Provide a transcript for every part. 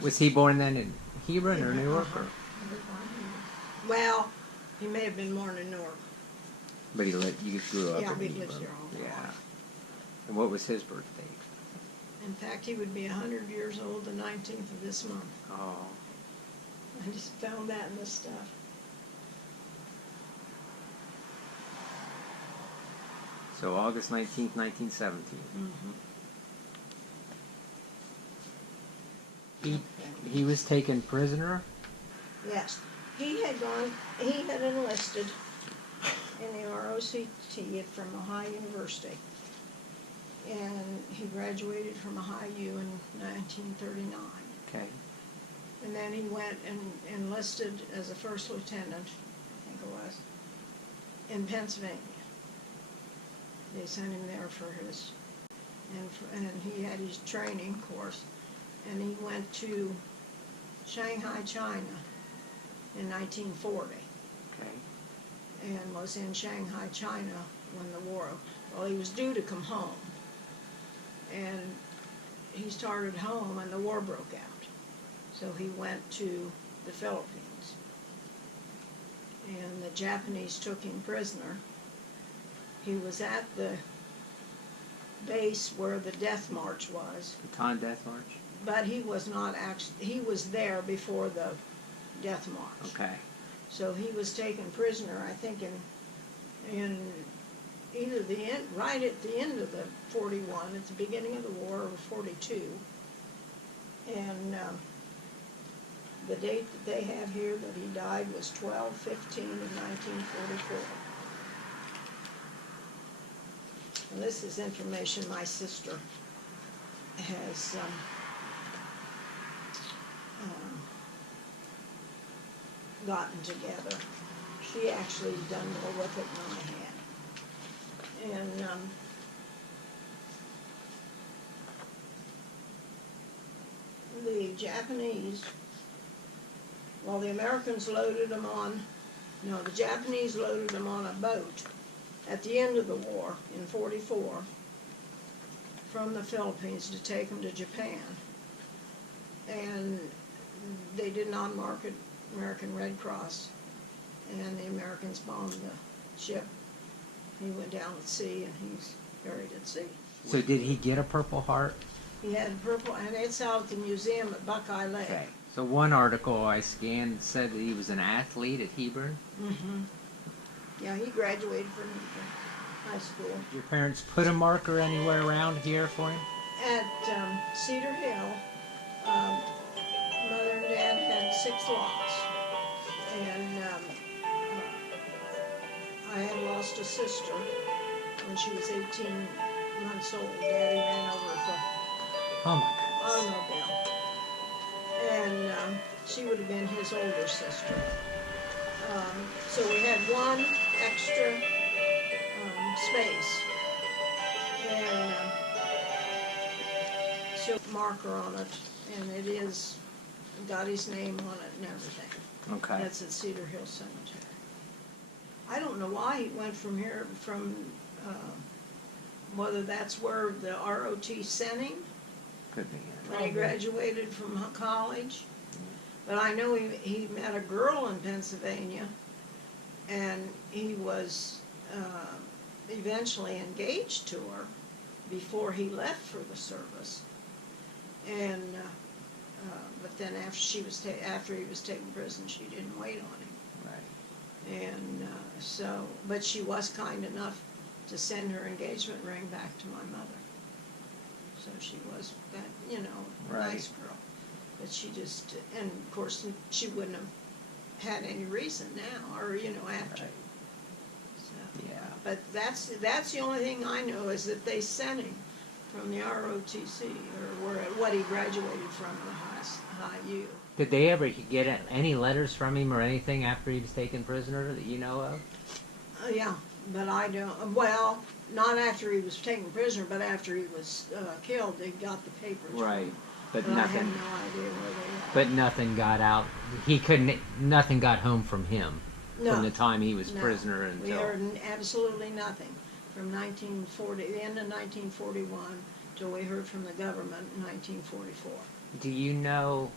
Was he born then in Hebron or Newark? Or? Well, he may have been born in Newark. But you grew up Yeah, in he Hebron. lives here all his Yeah. life. And what was his birth date? In fact, he would be 100 years old the 19th of this month. Oh. I just found that in this stuff. So August 19th, 1917. He was taken prisoner? Yes. He had enlisted in the ROTC from Ohio University. And he graduated from Ohio in 1939. Okay. And then he went and enlisted as a first lieutenant, I think it was, in Pennsylvania. They sent him there for his, and he had his training course, and he went to Shanghai, China in 1940. Okay. And was in Shanghai, China when the war, well, he was due to come home. And he started home and the war broke out. So he went to the Philippines. And the Japanese took him prisoner. He was at the base where the death march was. Bataan Death March? But he was not actually, he was there before the death march. Okay. So he was taken prisoner, I think, in either the end, right at the end of the 41, at the beginning of the war, or 42. And the date that they have here that he died was 12/15 of 1944. And this is information my sister has gotten together. She actually done more with it than I had. And the Japanese, well, the Americans loaded them on, no, the Japanese loaded them on a boat at the end of the war in 44 from the Philippines to take them to Japan. And they did not market American Red Cross, and the Americans bombed the ship. He went down at sea, and he's buried at sea. So did he get a Purple Heart? He had purple, and it's out at the museum at Buckeye Lake. Okay. So one article I scanned said that he was an athlete at Hebron. Mm-hmm. Yeah, he graduated from high school. Did your parents put a marker anywhere around here for him? At Cedar Hill, Mother and Dad had 6 lots, and I had lost a sister when she was 18 months old. Daddy ran over with Oh my automobile, and she would have been his older sister. So we had one extra space, and so marker on it, and it is got his name on it and everything. Okay. That's at Cedar Hill Cemetery. I don't know why he went from here, whether that's where the ROT sent him Could be. when he graduated from college. But I know he met a girl in Pennsylvania, and he was eventually engaged to her before he left for the service. And but then after he was taken prison, she didn't wait on him. Right. And so, but she was kind enough to send her engagement ring back to my mother. So she was that, you know, Right. nice girl. But she just, and of course, she wouldn't have had any reason now, or, you know, after. Right. So, Yeah. but that's the only thing I know is that they sent him from the ROTC, or what he graduated from, the high U. Did they ever get any letters from him or anything after he was taken prisoner that you know of? Yeah, but I don't, well, not after he was taken prisoner, but after he was killed, they got the papers. from Right. him. But I nothing. have no idea where they are. But nothing got out. He couldn't. Nothing got home from him No, from the time he was no. prisoner We until. heard absolutely nothing from 1940, the end of 1941, till we heard from the government in 1944. Do you know?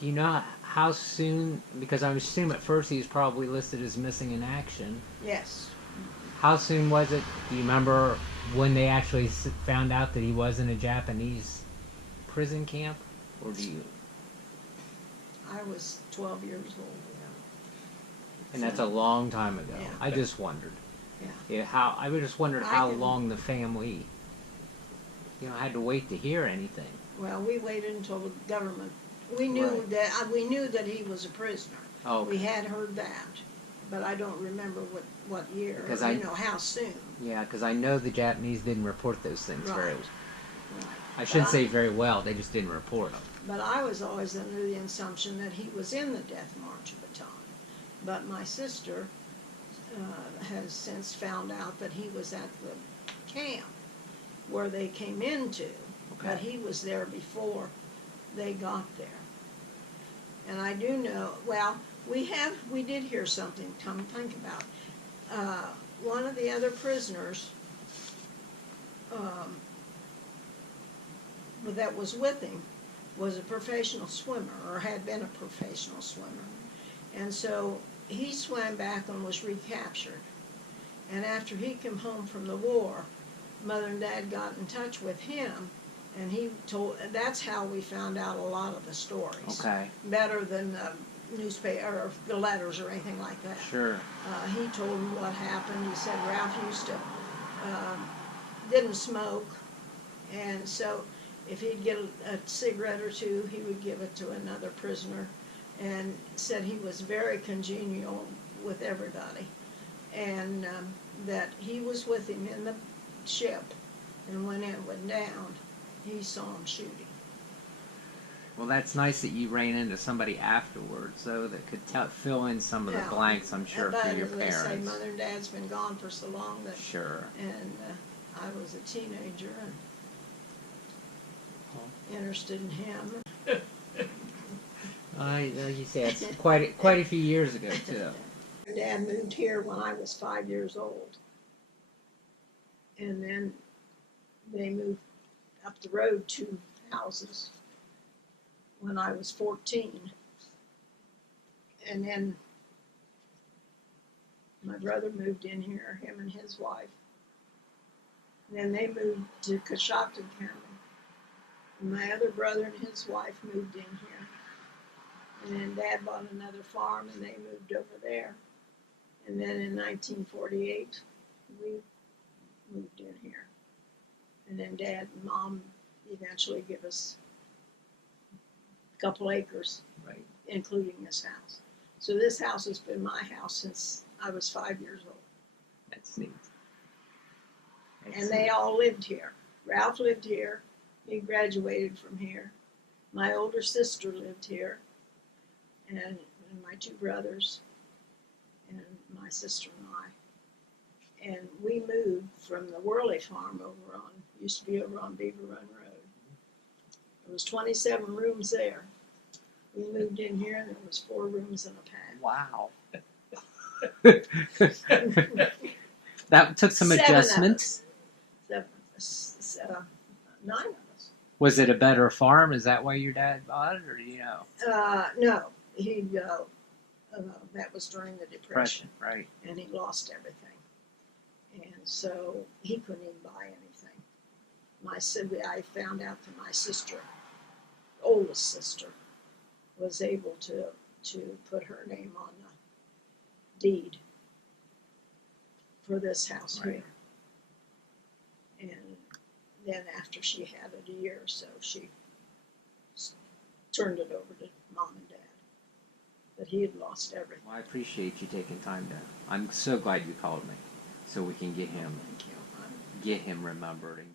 Do you know how soon? Because I assume at first he was probably listed as missing in action. Yes. How soon was it? Do you remember when they actually found out that he was in a Japanese prison camp, or do you? I was 12 years old. And that's a long time ago. Yeah. I just wondered. Yeah. How I just wondered I how can- long the family, had to wait to hear anything. Well, we waited until the government. We knew Right. that we knew that he was a prisoner. Oh, We had heard that, but I don't remember what year. Because or, how soon. yeah, because I know the Japanese didn't report those things very. Right. Right. I shouldn't But say very well. They just didn't report them. But I was always under the assumption that he was in the Death March battalion. But my sister has since found out that he was at the camp where they came into, but Okay. he was there before they got there. And I do know, well, we did hear something, come think about it. One of the other prisoners that was with him was a professional swimmer, or had been a professional swimmer. And so he swam back and was recaptured. And after he came home from the war, Mother and Dad got in touch with him, and that's how we found out a lot of the stories. Okay. Better than the newspaper, or the letters, or anything like that. Sure. He told him what happened. He said Ralph used to, didn't smoke, and so if he'd get a cigarette or two, he would give it to another prisoner, and said he was very congenial with everybody, and that he was with him in the ship, and when it went down, he saw him shooting. Well, that's nice that you ran into somebody afterwards, though, that could fill in some of the Yeah. blanks, I'm sure, But for your as they say, parents. Mother and Dad's been gone for so long that, Sure. and I was a teenager and interested in him. Like you say, it's quite a few years ago, too. Dad moved here when I was 5 years old. And then they moved up the road 2 houses when I was 14. And then my brother moved in here, him and his wife. And then they moved to Coshocton County. And my other brother and his wife moved in here. And then Dad bought another farm and they moved over there. And then in 1948, we moved in here. And then Dad and Mom eventually give us a couple acres, Right. including this house. So this house has been my house since I was 5 years old. That's neat. And they all lived here. Ralph lived here. He graduated from here. My older sister lived here. And my 2 brothers. And my sister and I. And we moved from the Worley farm used to be over on Beaver Run Road. There was 27 rooms there. We moved in here and there was 4 rooms and a pad. Wow. That took some 7 adjustment. of us. 9 of us. Was it a better farm? Is that why your dad bought it, or do you know? No, that was during the Depression, Right. and he lost everything, and so he couldn't even buy anything. I found out that my sister, oldest sister, was able to put her name on the deed for this house Right. here, and then after she had it a year or so, she turned it over to Mom and Dad. But he had lost everything. Well, I appreciate you taking time to. I'm so glad you called me, so we can get him Thank you. remembered and.